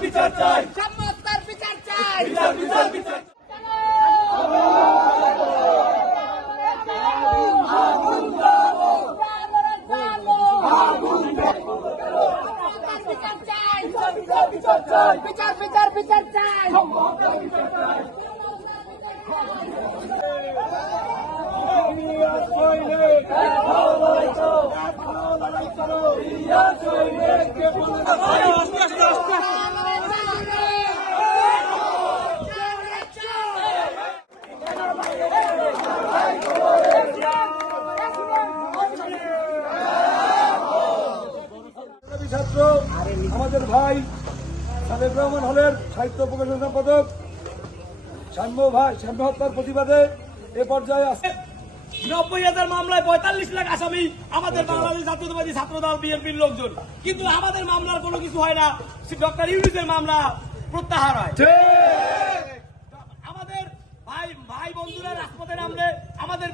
বিচার চাই। সম্মতার বিচার চাই। বিচার বিচার বিচার। বিচার বিচার বিচার। চাই ইয়া ছাত্র আমাদের ভাই সাবেক রহমান হলের সাহিত্য প্রকাশন সম্পাদক সাম্য ভাই সাম্য হত্যার প্রতিবাদে এ পর্যায়ে আছে নব্বই হাজার মামলায় পঁয়তাল্লিশ লাখ আসামি। আমাদের বাংলাদেশ জাতীয়তাবাদী ছাত্রদল বিএনপির লোকজন। কিন্তু আমাদের মামলার কোনো কিছু হয় না। ডক্টর ইউনিসের মামলা প্রত্যাহার হয়। আমাদের ভাই ভাই বন্ধুরা রাজপথে নামলে